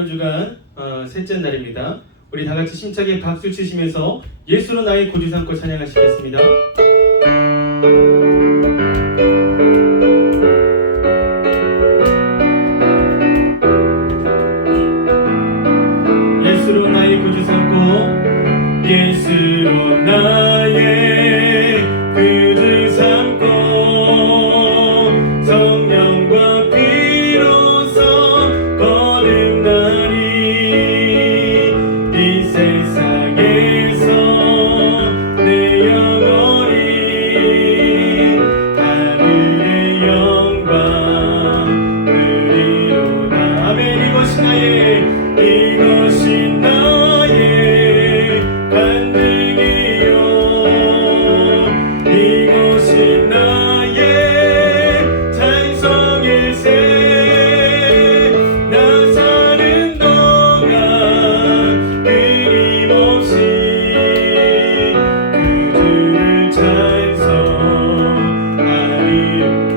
이번 주간 셋째 날입니다. 우리 다 같이 힘차게 박수 치시면서 예수로 나의 구주 삼고 찬양하시겠습니다. 예수로 나의 구주 삼고 예수로 나의 구주 삼고 성령과 피로써 거듭나리 이 세상에서 내 영혼이 하늘의 영광 누리로다. 아멘. 이것이 나의 간증이요 이것이 나의 찬송일세. 나 사는 동안 끊임없이 그주를 찬송하리.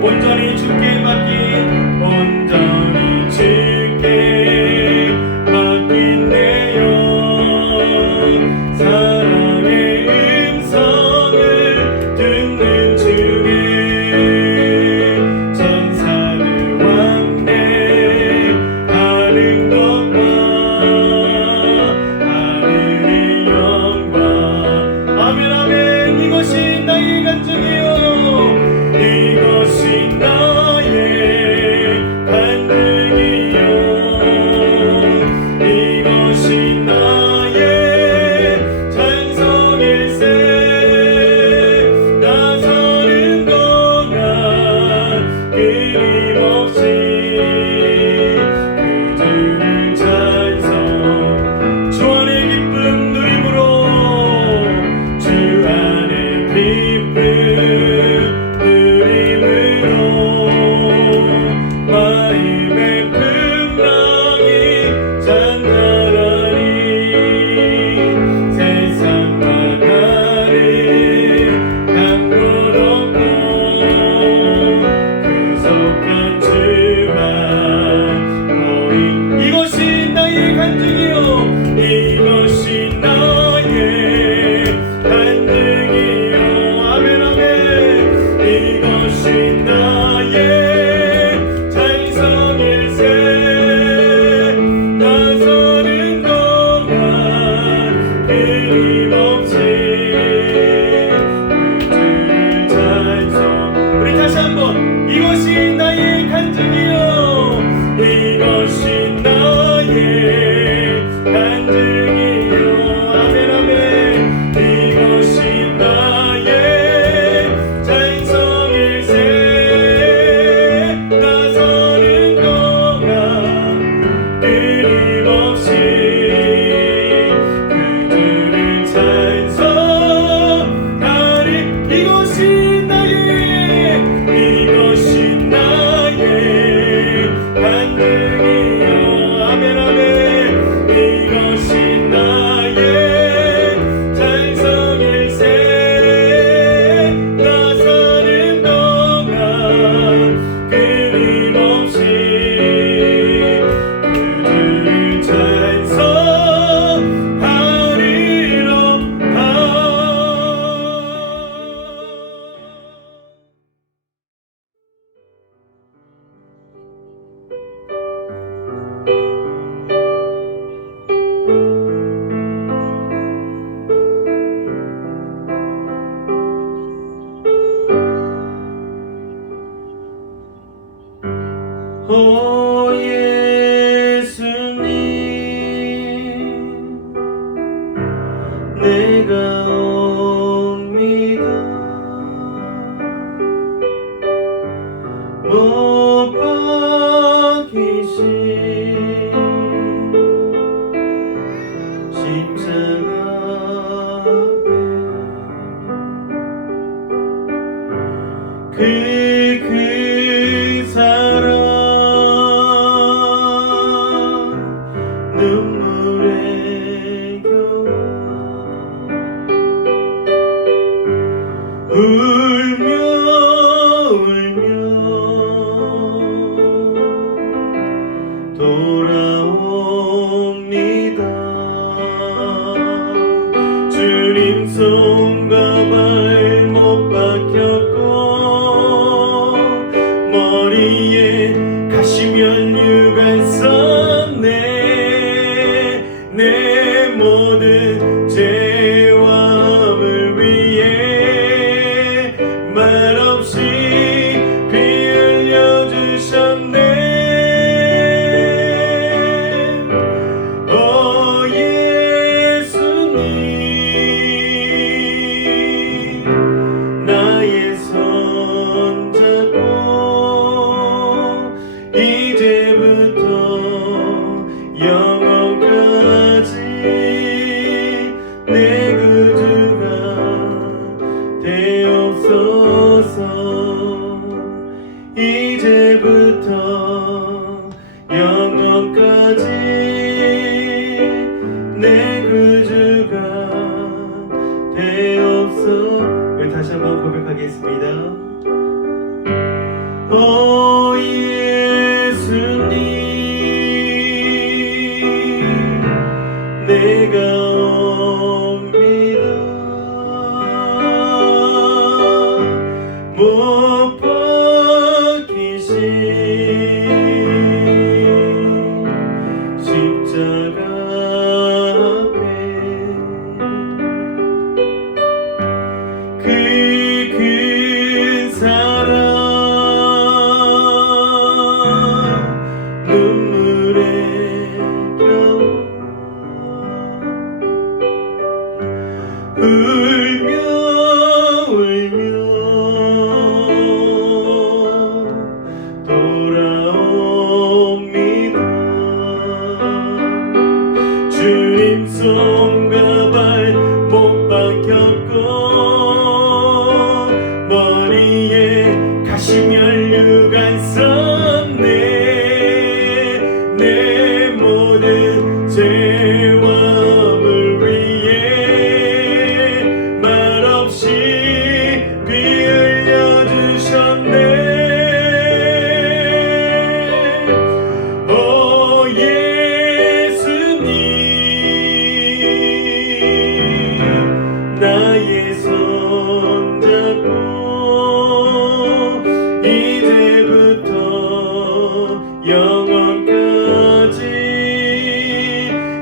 온전히 주께 맡긴 온전히 주께 맡긴 내 영 사랑의 음성을 듣는 중에 전사들 왕래 하는 것과 하늘의 영광. 아멘 아멘. 이것이 나의 간증이요 이것이 나의 간증이요 이것이 나의 찬송일세. 나 사는 동안 끊임없이 그주를 찬송. 주 안의 기쁨 누림으로 주 안의 기쁨 누림으로 마음의 풍랑이 잔잔하니 세상과 다른 강도 없고 구속한 주만 보이. 이것이 나의 간증이요 이것이 나의 간증이요. 아멘 아멘. 이것이 나의 찬송일세. 나 사는 동안 끊임없이 그주를 찬송. 우리 다시 한번 이것이 나의 간증이요 이것이 나의 간증이요. 아멘 아멘. 이것이 나의 찬송일세. 나 사는 동안 끊임없이 그주를 찬송하리. 이것이 나의 간증이요. 아멘 아멘. 이것이 나의 찬송일세. 나 사는 동안 끊임없이 그주를 찬송하리로다. 오 예수님 내가 옵니다. 못 박히신 십자가 앞에 그 사랑 눈물에 겨워 울며 돌아온 이제부터 영원까지 내 구주가 되옵소. 우리 다시 한번 고백하겠습니다. 오 예수님, 내가 옵니다. 못 벗기신 십자가 앞에 그 큰 사랑 눈물에 겨워 울며 울며 돌아옵니다. 주님 손과 발 못 박혔고 머리에 가시면류관 썼네. 내 모든 죄와 물 위에 말없이 피 흘려주셨네. 오 예수님, 나의 손 잡고 이제부터 영원까지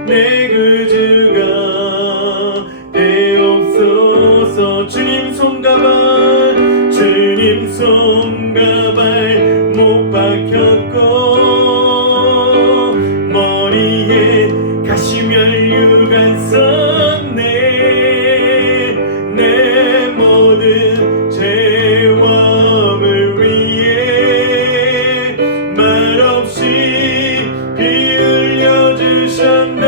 내 구주가 되옵소서. 주님 손과 발, 주님 손과 발 못 박혔고 머리에 가시면류관 썼네. 내 모든 죄와 물 위에 말없이 피 흘려주셨네.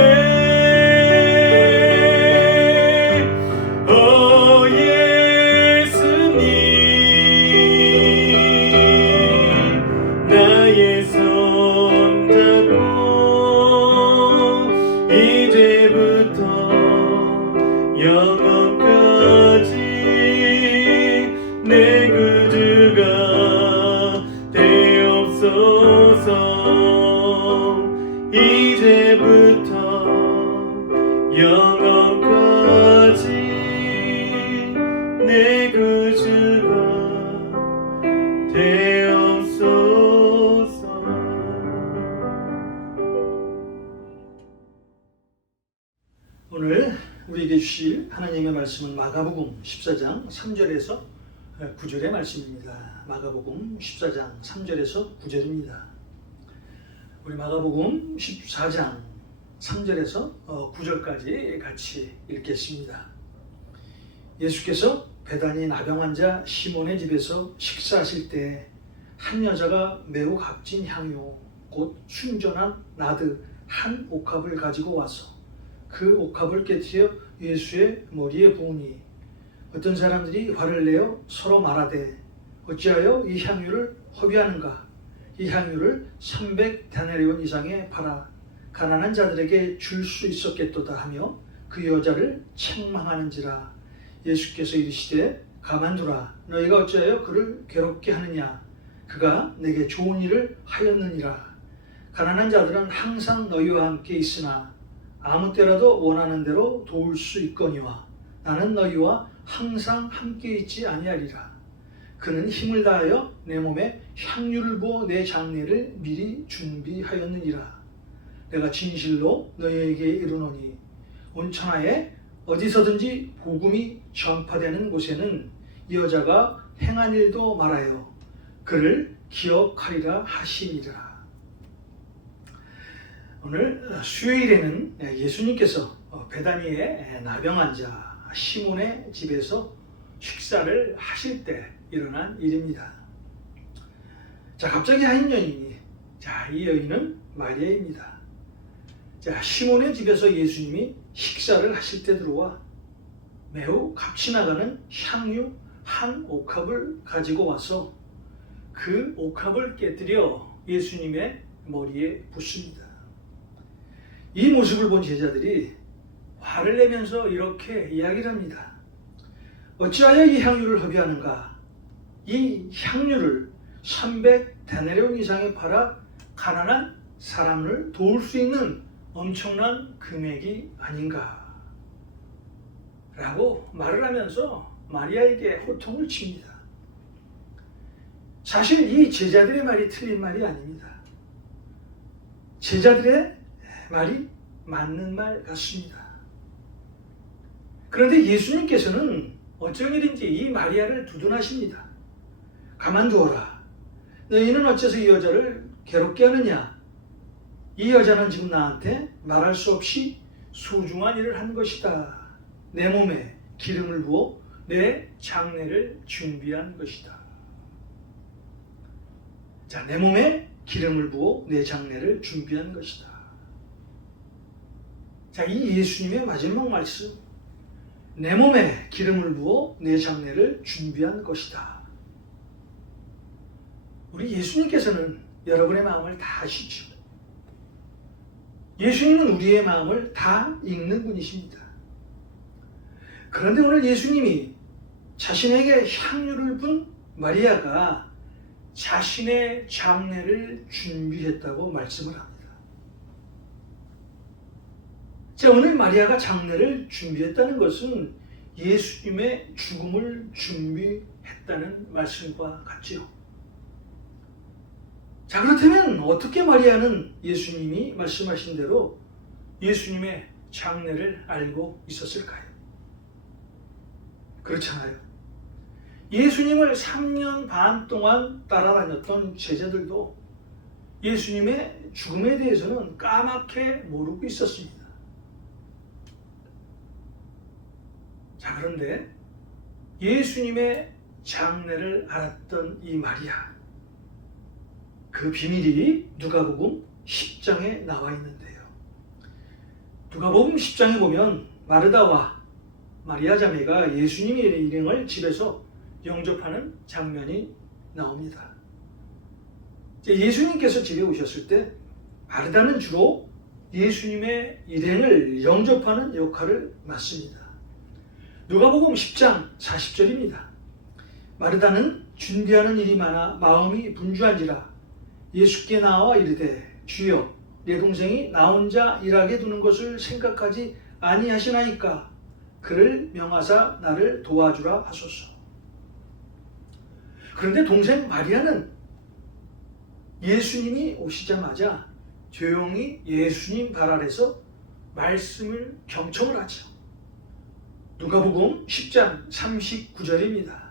오 예수님, 나의 손 잡고 이제부터 영원까지 내 구주가 되옵소서. 이제부터 영원까지 내 구주가 되옵소서. 오늘 우리에게 주실 하나님의 말씀은 마가복음 14장 3절에서 9절의 말씀입니다. 마가복음 14장 3절에서 9절입니다. 우리 마가복음 14장 3절에서 9절까지 같이 읽겠습니다. 예수께서 베다니 나병 환자 시몬의 집에서 식사하실 때 한 여자가 매우 값진 향유 곧 순전한 나드 한 옥합을 가지고 와서 그 옥합을 깨트려 예수의 머리에 부으니 어떤 사람들이 화를 내어 서로 말하되 어찌하여 이 향유를 허비하는가? 이 향유를 300데나리온 이상에 팔아 가난한 자들에게 줄 수 있었겠도다 하며 그 여자를 책망하는지라. 예수께서 이르시되 가만두라. 너희가 어찌하여 그를 괴롭게 하느냐? 그가 내게 좋은 일을 하였느니라. 가난한 자들은 항상 너희와 함께 있으나 아무 때라도 원하는 대로 도울 수 있거니와 나는 너희와 항상 함께 있지 아니하리라. 그는 힘을 다하여 내 몸에 향유를 부어 내 장례를 미리 준비하였느니라. 내가 진실로 너희에게 이르노니 온 천하에 어디서든지 복음이 전파되는 곳에는 이 여자가 행한 일도 말하여 그를 기억하리라 하시니라. 오늘 수요일에는 예수님께서 베다니의 나병 환자 시몬의 집에서 식사를 하실 때 일어난 일입니다. 자, 갑자기 한 여인이, 이 여인은 마리아입니다. 자, 시몬의 집에서 예수님이 식사를 하실 때 들어와 매우 값이 나가는 향유 한 옥합을 가지고 와서 그 옥합을 깨뜨려 예수님의 머리에 붓습니다. 이 모습을 본 제자들이 화를 내면서 이렇게 이야기를 합니다. 어찌하여 이 향유를 허비하는가? 이 향유를 300데나리온 이상에 팔아 가난한 사람을 도울 수 있는 엄청난 금액이 아닌가? 라고 말을 하면서 마리아에게 호통을 칩니다. 사실 이 제자들의 말이 틀린 말이 아닙니다. 제자들의 말이 맞는 말 같습니다. 그런데 예수님께서는 어쩐 일인지 이 마리아를 두둔하십니다. 가만두어라. 너희는 어째서 이 여자를 괴롭게 하느냐? 이 여자는 지금 나한테 말할 수 없이 소중한 일을 한 것이다. 내 몸에 기름을 부어 내 장례를 준비한 것이다. 자, 내 몸에 기름을 부어 내 장례를 준비한 것이다. 자, 이 예수님의 마지막 말씀, 내 몸에 기름을 부어 내 장례를 준비한 것이다. 우리 예수님께서는 여러분의 마음을 다 아시죠. 예수님은 우리의 마음을 다 읽는 분이십니다. 그런데 오늘 예수님이 자신에게 향유를 분 마리아가 자신의 장례를 준비했다고 말씀을 합니다. 자, 오늘 마리아가 장례를 준비했다는 것은 예수님의 죽음을 준비했다는 말씀과 같지요. 자, 그렇다면 어떻게 마리아는 예수님이 말씀하신 대로 예수님의 장례를 알고 있었을까요? 그렇잖아요. 예수님을 3년 반 동안 따라다녔던 제자들도 예수님의 죽음에 대해서는 까맣게 모르고 있었습니다. 자, 그런데 예수님의 장례를 알았던 이 마리아, 그 비밀이 누가복음 10장에 나와 있는데요. 누가복음 10장에 보면 마르다와 마리아 자매가 예수님의 일행을 집에서 영접하는 장면이 나옵니다. 예수님께서 집에 오셨을 때 마르다는 주로 예수님의 일행을 영접하는 역할을 맡습니다. 누가복음 10장 40절입니다. 마르다는 준비하는 일이 많아 마음이 분주한지라 예수께 나와 이르되 주여 내 동생이 나 혼자 일하게 두는 것을 생각하지 아니하시나이까 그를 명하사 나를 도와주라 하소서. 그런데 동생 마리아는 예수님이 오시자마자 조용히 예수님 발 아래서 말씀을 경청을 하죠. 누가복음 10장 39절입니다.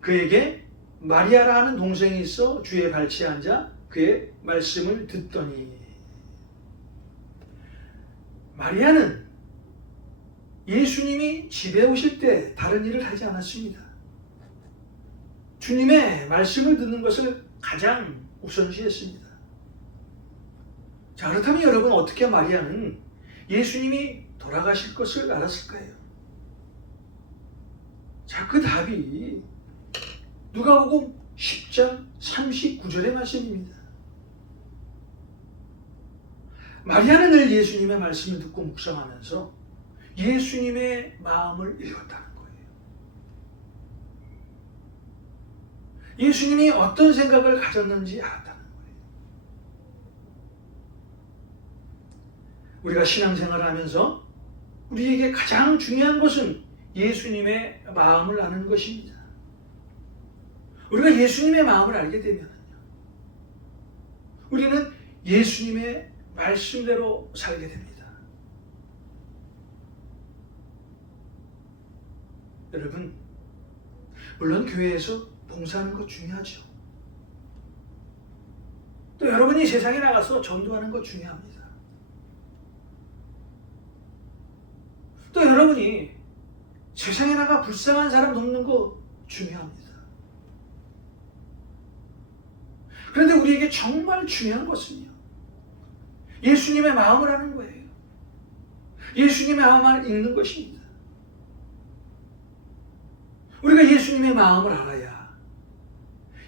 그에게 마리아라 하는 동생이 있어 주의 발치에 앉아 그의 말씀을 듣더니, 마리아는 예수님이 집에 오실 때 다른 일을 하지 않았습니다. 주님의 말씀을 듣는 것을 가장 우선시했습니다. 자, 그렇다면 여러분, 어떻게 마리아는 예수님이 돌아가실 것을 알았을까요? 자, 그 답이 누가복음 10장 39절의 말씀입니다. 마리아는 늘 예수님의 말씀을 듣고 묵상하면서 예수님의 마음을 읽었다는 거예요. 예수님이 어떤 생각을 가졌는지 알았다는 거예요. 우리가 신앙생활을 하면서 우리에게 가장 중요한 것은 예수님의 마음을 아는 것입니다. 우리가 예수님의 마음을 알게 되면 우리는 예수님의 말씀대로 살게 됩니다. 여러분, 물론 교회에서 봉사하는 것 중요하죠. 또 여러분이 세상에 나가서 전도하는 것 중요합니다. 또 여러분이 세상에 나가 불쌍한 사람 돕는 거 중요합니다. 그런데 우리에게 정말 중요한 것은요, 예수님의 마음을 아는 거예요. 예수님의 마음을 읽는 것입니다. 우리가 예수님의 마음을 알아야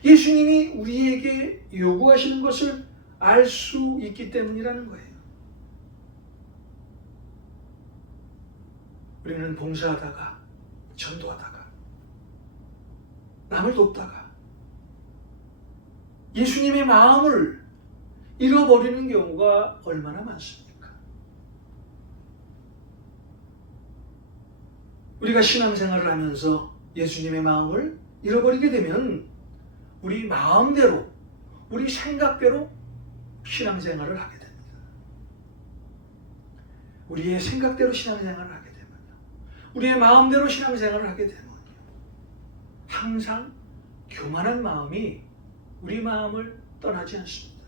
예수님이 우리에게 요구하시는 것을 알 수 있기 때문이라는 거예요. 우리는 봉사하다가, 전도하다가, 남을 돕다가 예수님의 마음을 잃어버리는 경우가 얼마나 많습니까? 우리가 신앙생활을 하면서 예수님의 마음을 잃어버리게 되면 우리 마음대로, 우리 생각대로 신앙생활을 하게 됩니다. 우리의 생각대로 신앙생활을 하게 되면요, 우리의 마음대로 신앙생활을 하게 되면요, 항상 교만한 마음이 우리 마음을 떠나지 않습니다.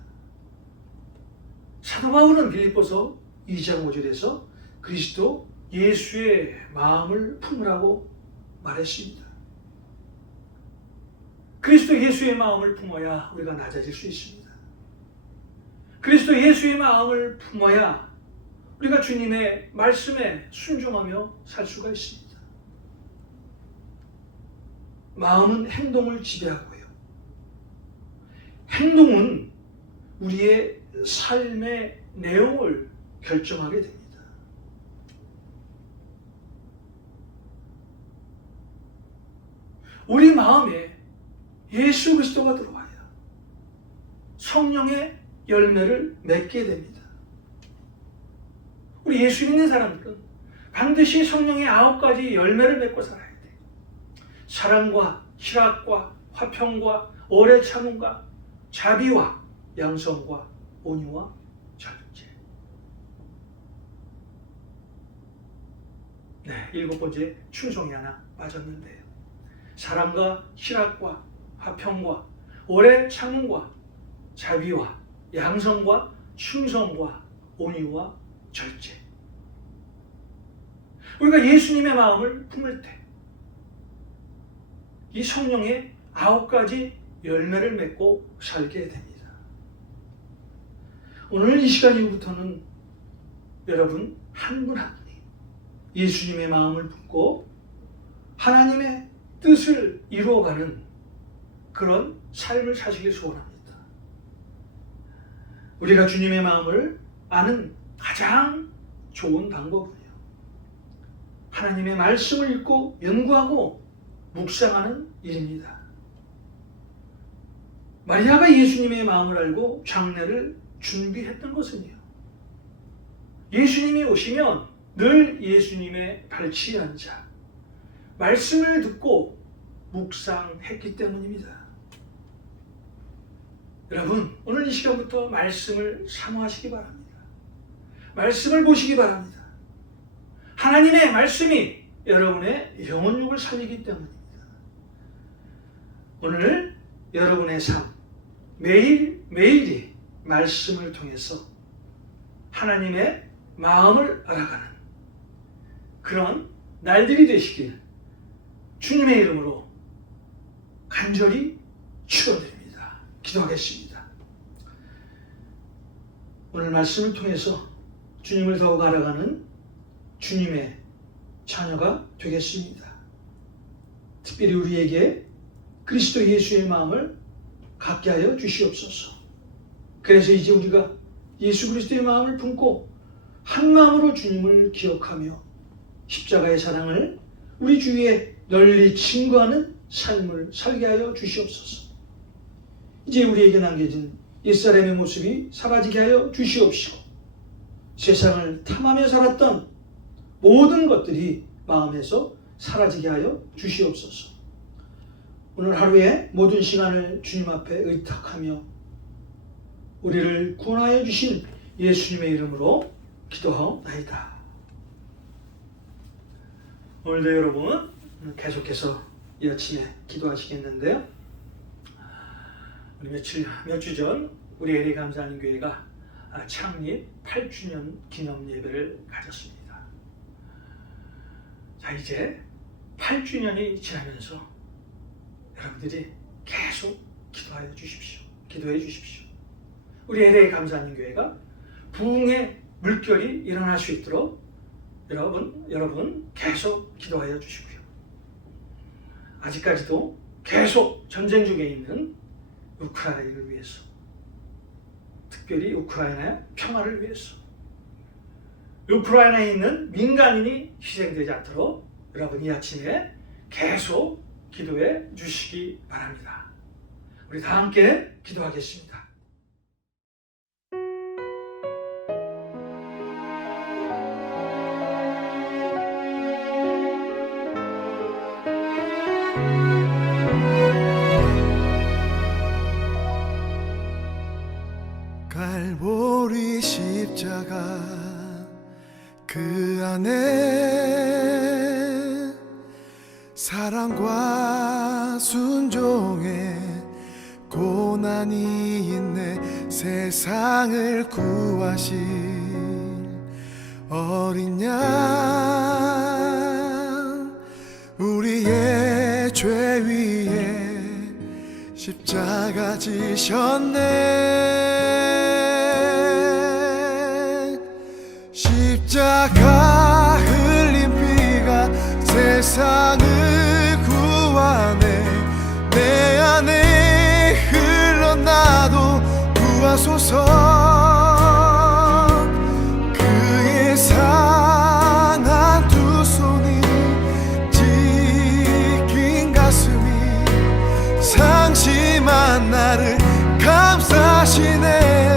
사도 바울은 빌립보서 2장 5절에서 그리스도 예수의 마음을 품으라고 말했습니다. 그리스도 예수의 마음을 품어야 우리가 낮아질 수 있습니다. 그리스도 예수의 마음을 품어야 우리가 주님의 말씀에 순종하며 살 수가 있습니다. 마음은 행동을 지배하고요, 행동은 우리의 삶의 내용을 결정하게 됩니다. 우리 마음에 예수 그리스도가 들어와야 성령의 열매를 맺게 됩니다. 우리 예수 믿는 사람들은 반드시 성령의 9가지 열매를 맺고 살아야 돼요. 사랑과 희락과 화평과 오래 참음과 자비와 양성과 온유와 절제. 네, 7번째 충성이 하나 빠졌는데요. 사랑과 희락과 화평과 오래 참음과 자비와 양성과 충성과 온유와 절제. 우리가 예수님의 마음을 품을 때 이 성령의 9가지 열매를 맺고 살게 됩니다. 오늘 이 시간 이후부터는 여러분 한 분 한 분이 예수님의 마음을 품고 하나님의 뜻을 이루어가는 그런 삶을 사시길 소원합니다. 우리가 주님의 마음을 아는 가장 좋은 방법은요, 하나님의 말씀을 읽고 연구하고 묵상하는 일입니다. 마리아가 예수님의 마음을 알고 장례를 준비했던 것은요, 예수님이 오시면 늘 예수님의 발치에 앉아 말씀을 듣고 묵상했기 때문입니다. 여러분, 오늘 이 시간부터 말씀을 사모하시기 바랍니다. 말씀을 보시기 바랍니다. 하나님의 말씀이 여러분의 영혼육을 살리기 때문입니다. 오늘 여러분의 삶, 매일매일이 말씀을 통해서 하나님의 마음을 알아가는 그런 날들이 되시길 주님의 이름으로 간절히 축원드립니다. 기도하겠습니다. 오늘 말씀을 통해서 주님을 더욱 알아가는 주님의 자녀가 되겠습니다. 특별히 우리에게 그리스도 예수의 마음을 갖게 하여 주시옵소서. 그래서 이제 우리가 예수 그리스도의 마음을 품고 한 마음으로 주님을 기억하며 십자가의 사랑을 우리 주위에 널리 증거하는 삶을 살게 하여 주시옵소서. 이제 우리에게 남겨진 옛사람의 모습이 사라지게 하여 주시옵시고, 세상을 탐하며 살았던 모든 것들이 마음에서 사라지게 하여 주시옵소서. 오늘 하루의 모든 시간을 주님 앞에 의탁하며 우리를 구원하여 주신 예수님의 이름으로 기도하옵나이다. 오늘도 여러분 계속해서 이 아침에 기도하시겠는데요, 우리 몇 주 전 우리 LA 감사하는 교회가 창립 8주년 기념 예배를 가졌습니다. 자, 이제 8주년이 지나면서 여러분들이 계속 기도해 주십시오. 기도해 주십시오. 우리 LA 감사하는 교회가 부흥의 물결이 일어날 수 있도록 여러분 계속 기도하여 주시고요. 아직까지도 계속 전쟁 중에 있는 우크라이나를 위해서, 특별히 우크라이나의 평화를 위해서, 우크라이나에 있는 민간인이 희생되지 않도록 여러분 이 아침에 계속 기도해 주시기 바랍니다. 우리 다 함께 기도하겠습니다. 갈보리 십자가 그 안에 사랑과 순종의 고난이 있네. 세상을 구하실 어린 양 우리의 죄 위에 십자가 지셨네. 십자가 흘린 피가 세상을 구하네. 내 안에 흘러나도 구하소서. 그의 상한 두 손이 지킨 가슴이 상심한 나를 감싸시네.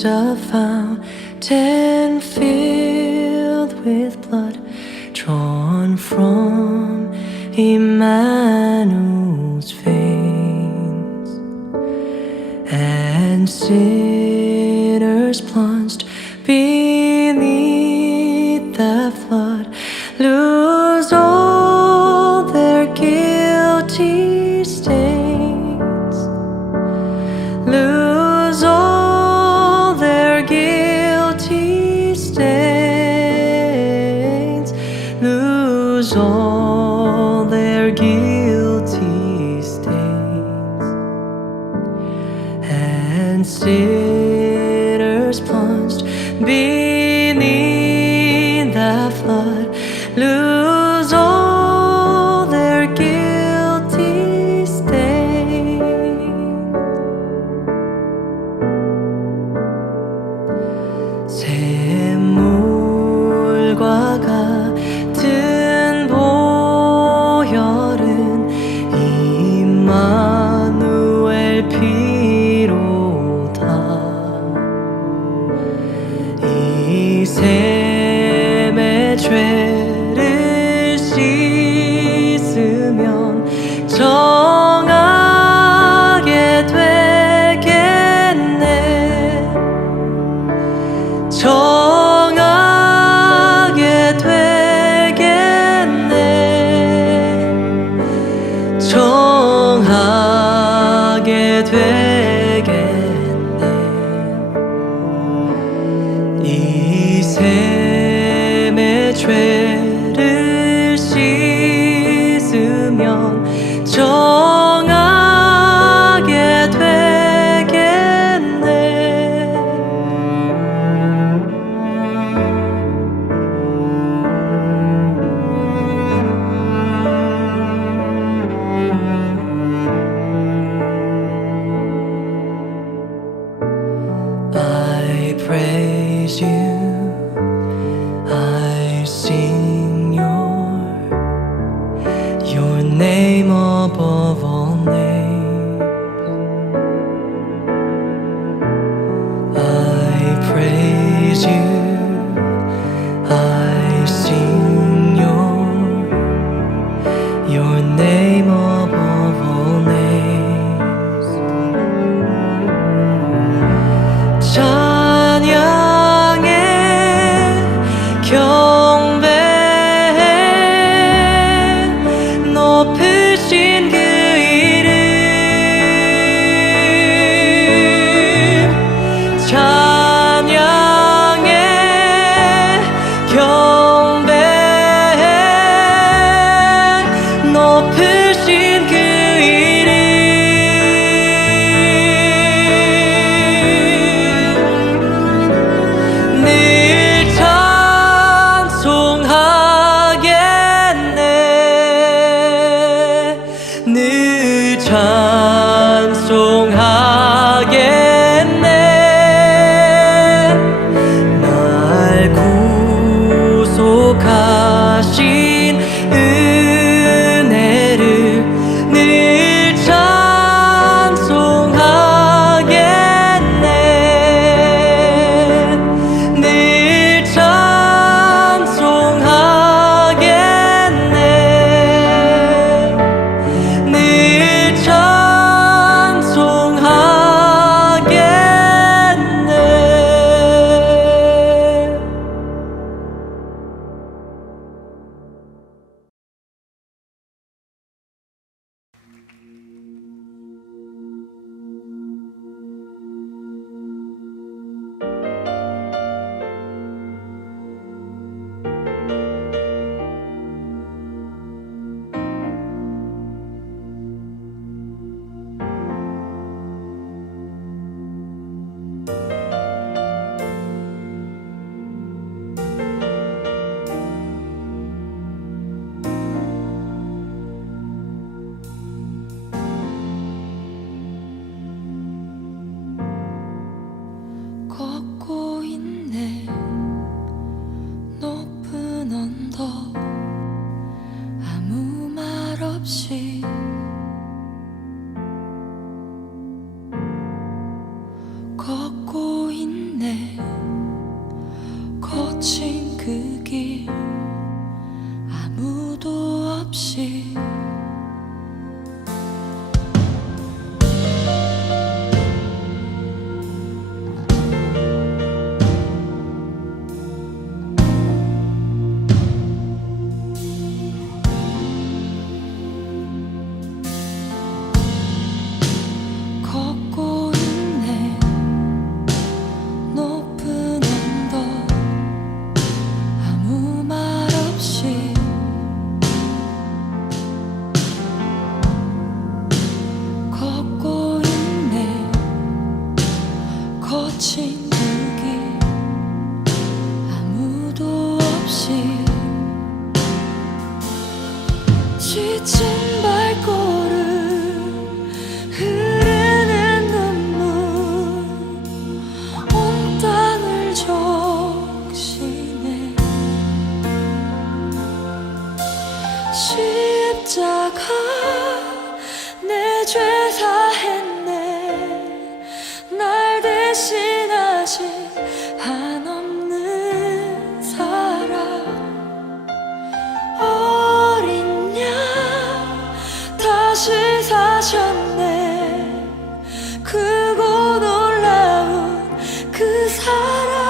is a fountain filled with blood drawn from Emmanuel's veins, and sinners plunged beneath the flood lose all their guilty stains, lose all their guilty stains, lose all their guilty stains, and sinners plunged beneath the flood lose all their guilty stains. 샘물과 같은 보혈은 임마누엘 피로다. 이 샘의 죄를 씻으면 정하게 되겠네, 정하게 되겠네, 정하게 되겠네. 이 샘의 죄를 씻으면 정하게 되겠네. I praise you, I sing your name above all names. I praise you, I sing your name above all names. 찬양해 경배해 높으신 그 이름, 찬양해 경배해 높으신 그 이름, 늘 찬송하겠네, 늘 찬송하겠네. 날 구속하신 은혜를 늘 찬송하겠네, 늘 찬송하겠네, 늘 찬송하겠네. 걷고 있네, 높은 언덕 아무 말 없이 걷고 있네. 없이 걷고 있네 높은 언덕 아무 말 없이 걷고 있네 거친 물길 아무도 없이 지친 발걸음 흐르는 눈물 온 땅을 적시네 십자가 내 죄 사했네 날 대신하신 한없는 사랑 어린 양 다시 사셨네 크고 놀라운 그 사랑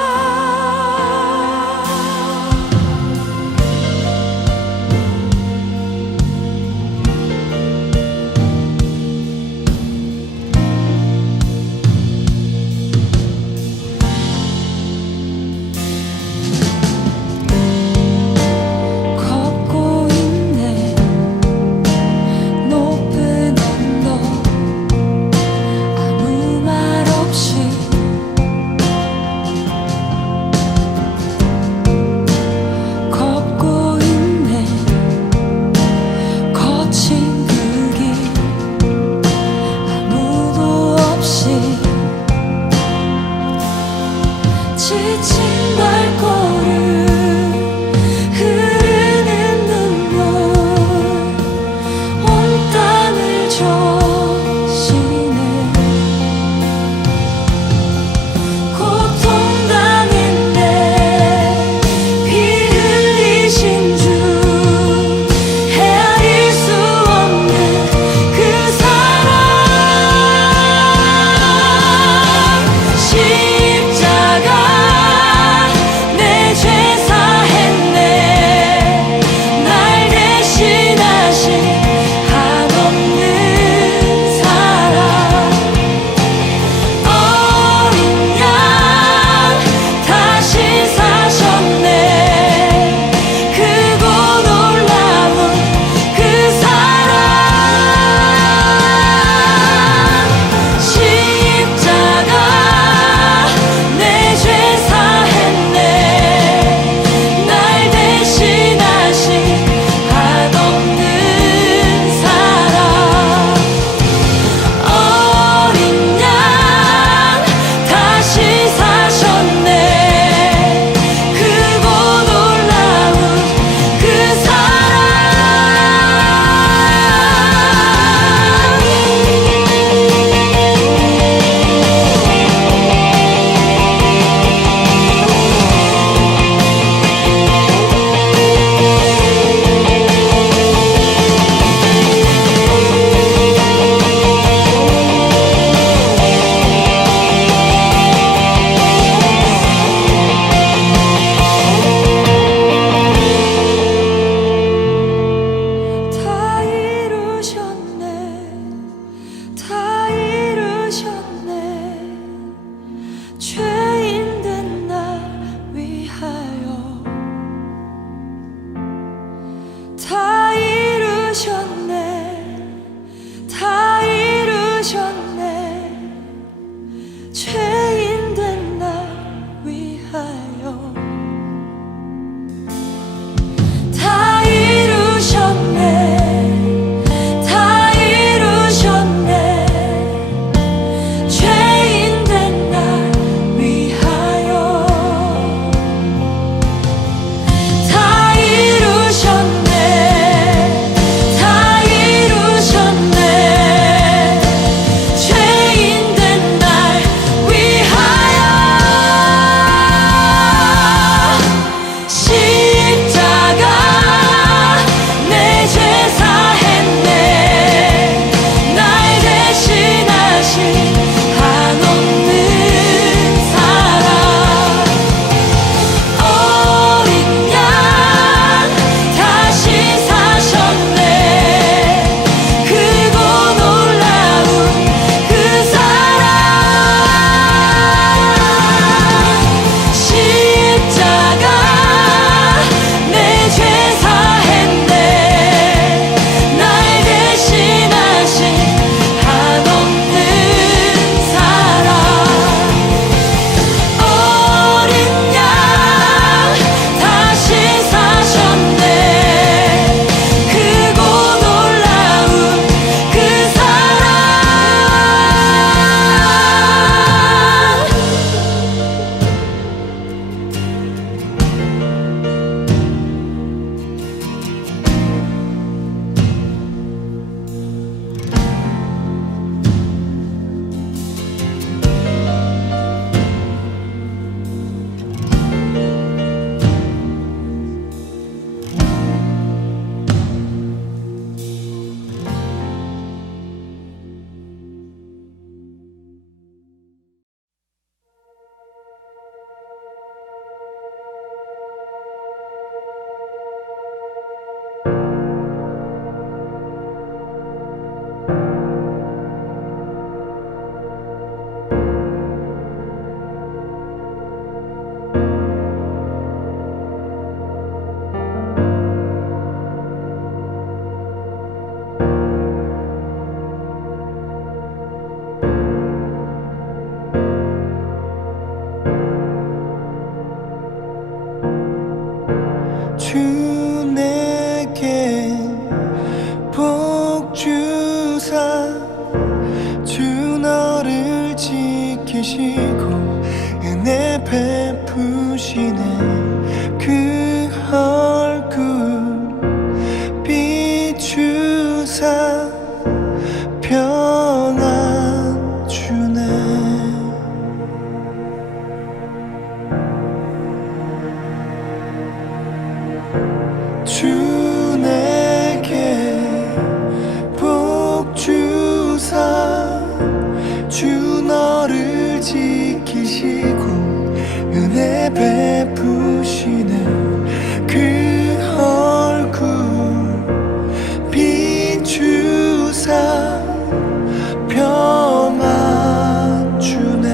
오시고 은혜 베푸시네 그 얼굴 비추사 평안 주네 주 내게 복 주사 주 너를 지키시고 은혜 베푸시네 그 얼굴 비추사 평안 주네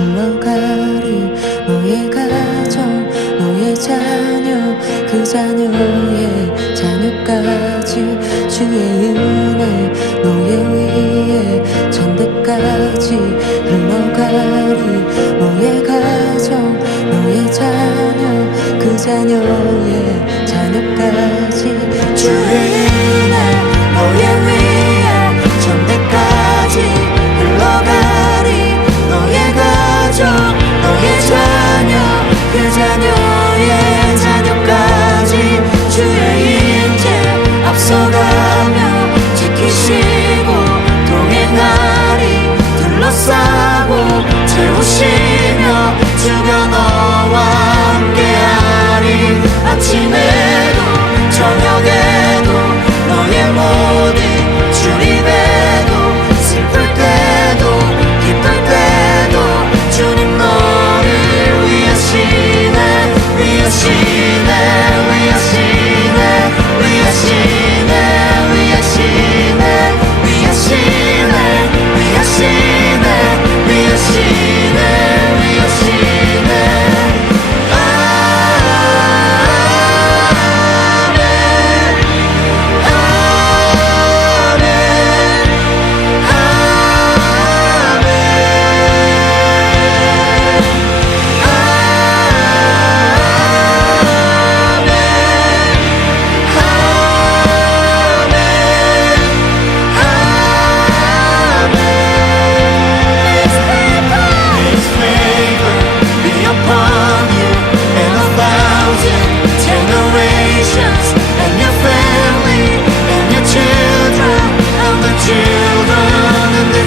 흘러가리 너의 가정 너의 자녀 그 자녀의 자녀까지 주의 은혜 너의 위에 전대까지 흘러가리 너의 가정 너의 자녀 그 자녀의 자녀까지 주의 은혜 너의 위에 전대까지 흘러가리 너의 가정 너의 자녀 그 자녀의 자녀까지 주의 인재 앞서가며 지키시고 동행하리 둘러싸고 채우시며 주가 너와 함께하리 아침에도 저녁에도 너의 모든 주립에도 슬플 때도 기쁠 때도 주님 너를 위하시네 위하시네 위하시네 위하시네 위하시네 위하시네 위하시네 위하시네 위하시네 children and the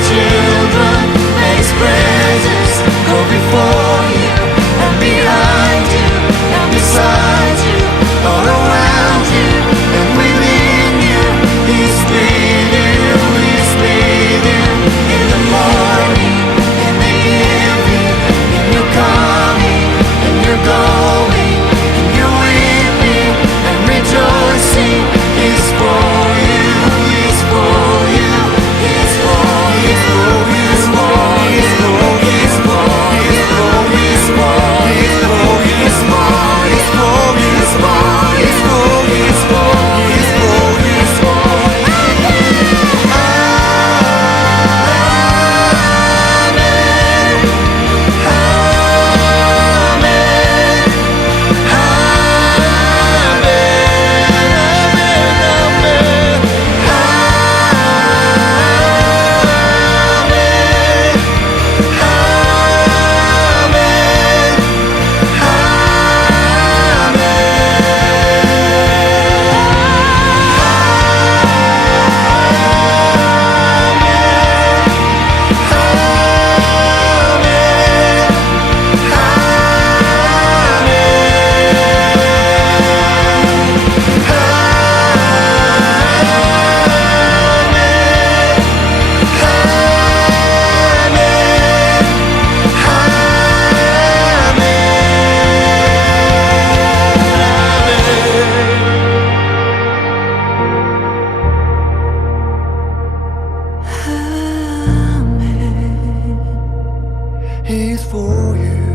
for you.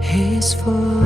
He's for